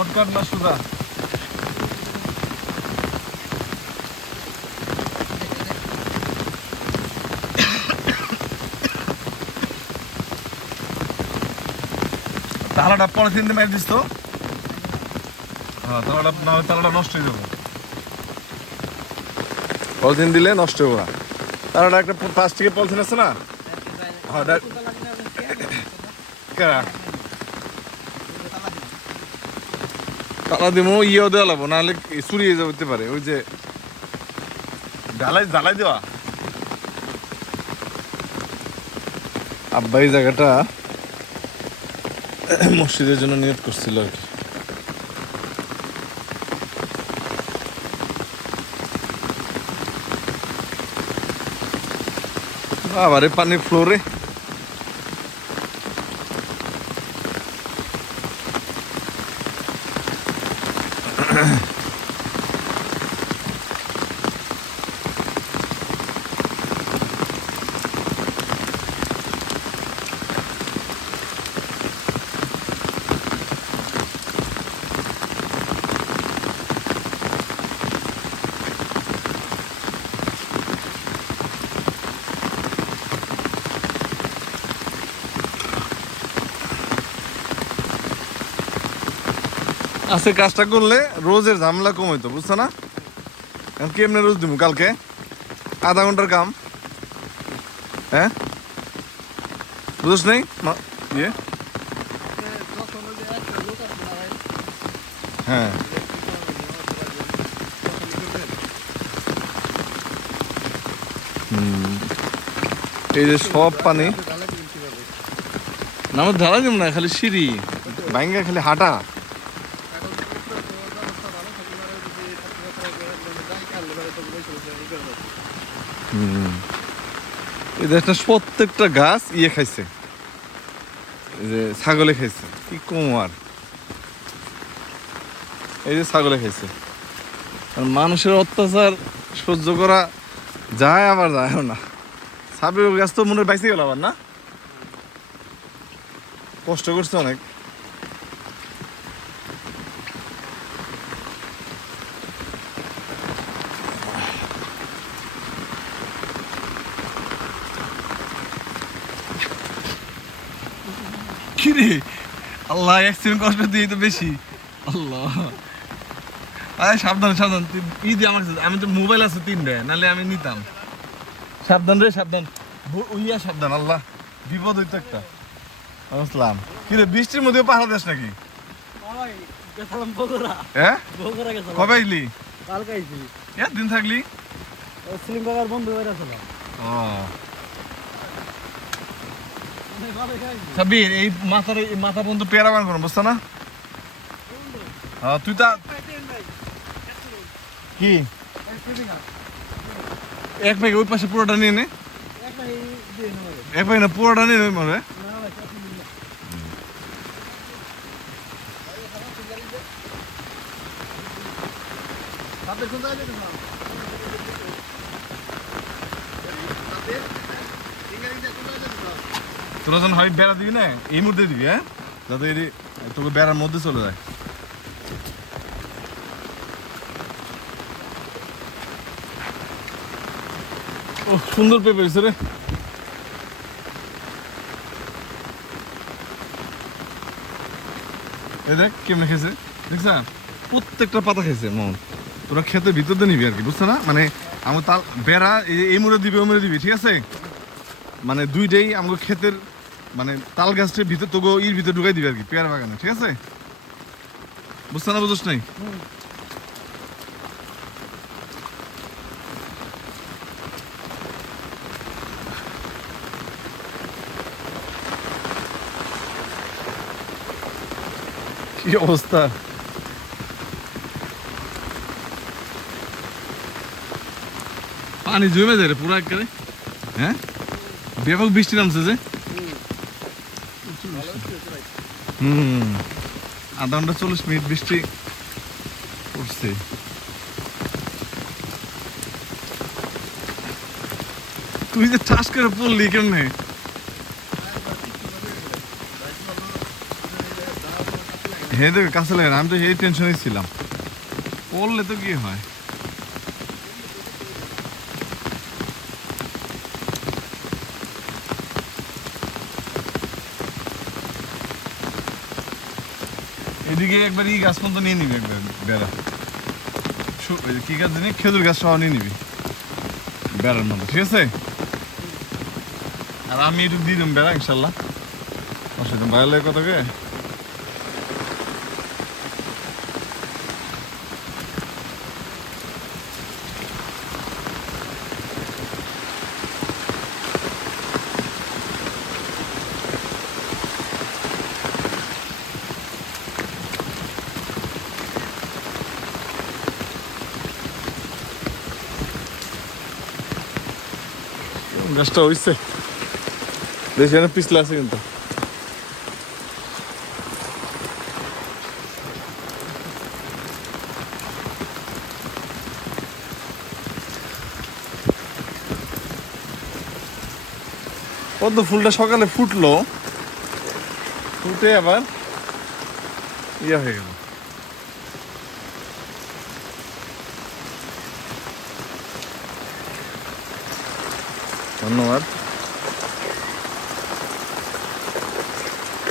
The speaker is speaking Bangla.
শর্টকাট না সোজা? তালাটা পলিথিন দিয়ে মেরে দিস তো। হ্যাঁ, তালাটা না হলে তালাটা নষ্ট হয়ে যাবে। পলিথিন দিলে নষ্ট হবে না। তালাটা একটা প্লাস্টিকের পলিথিন আছে না? হ্যাঁ, তালা দিমো ইয়েও দেওয়া লাগবো, নাহলে চুরিয়ে যেতে পারে। ওই যে জ্বালাই দেওয়া। আব্বা এই জায়গাটা মসজিদের জন্য নিয়ত করছিল আর কি। আবার পানির ফ্লোরে আজকে কাজটা করলে রোজের ঝামেলা কম হইতো, বুঝছো না? কেমনে রোজ দিব কালকে? আধা ঘন্টার কাম। হ্যাঁ, বুঝছ নেই ইয়ে? হ্যাঁ, এই যে সব পানি না, আমার ঢালা দিব না, খালি সিঁড়ি ভাঙ্গা, খালি হাঁটা। এই দেখটা প্রত্যেকটা গাছ ইয়ে খাইছে, যে ছাগলে খাইছে। কি কম আর, এই যে ছাগলে খাইছে। আর মানুষের অত্যাচার সহ্য করা যায়, আবার যায় না। সাবির গাছ তো মনে হয় বাইসে গেল আবার, না? কষ্ট করছে অনেক। কিরে আল্লাহ, অ্যাক্সিডেন্ট কষ্ট দিয়ে তো বেশি। আল্লাহ, আরে সাবধান সাবধান, ই দিয়ে আমার কাছে, আমি তো মোবাইল আছে 3টা, নাহলে আমি নিতাম। সাবধান রে, সাবধান। ইয়া সাবধান, আল্লাহ বিপদ হইতো একটা। আসসালাম। কিরে বৃষ্টির মধ্যেও পাহাড় দেশ নাকি? হ্যাঁ, কবে আইলি? দিন থাকলি? বন্ধু সাবির, এই মাথা বন্ধু পেয়ারা বান করো, বুঝছো না? তুই তা কি এক প্যাকে ওই পাশে পুরোটা নিয়ে নে। এক প্যাকে না, পুরোটা নিয়ে নেই মনে। তোরা যখন হয় বেড়া দিবি না, এই মুহূর্তে দিবি, হ্যাঁ, যাতে তোকে বেড়ার মধ্যে চলে যায়। ও সুন্দর পেঁপে হয়েছে রে। এই দেখ কেমনে খেয়েছে, দেখছ? প্রত্যেকটা পাতা খেয়েছে মন। তোরা খেতে ভিতর দিয়ে নিবি আর কি, বুঝছো না? মানে আমার তাল বেড়া এই মুড়ে দিবি, ও মুড়ে দিবি, ঠিক আছে? মানে দুইটাই আমাকে ক্ষেতের, মানে তাল গাছটার ভিতর তোকে ইর ভিতরে ঢুকাই দিবি আর কি, পেয়ারা বাগানে, ঠিক আছে? বুঝছো না, বুঝছ নাই? কি অবস্থা! পানি জমে যায় রে পুরো একেবারে। হ্যাঁ, ব্যাপক বৃষ্টি নামছে যে। আধা ঘন্টা 40 মিনিট বৃষ্টি পড়ছে। তুই যে ঠাস করে পড়লি কেমনে? হ্যাঁ দেখে কাছে লাগে না, আমি তো এই টেনশনেই ছিলাম, পড়লে তো কি হয়। এদিকে একবার এই গাছ পর্যন্ত নিয়ে নিবি, একবার বেড়া কি গাছ জানি, খেজুর গাছ সহ নিয়ে নিবি বেড়ার মধ্যে, ঠিক আছে? আর আমি একটু দিয়ে দেবো বেড়া, ইনশাল্লাহ অসুবিধা ভালো লাগে কথাকে। গাছটা হইছে দেখছি পিছলে আছে কিন্তু। পদ্ম ফুলটা সকালে ফুটলো, ফুটে আবার ইয়া হয়ে গেল। ধন্যবাদ।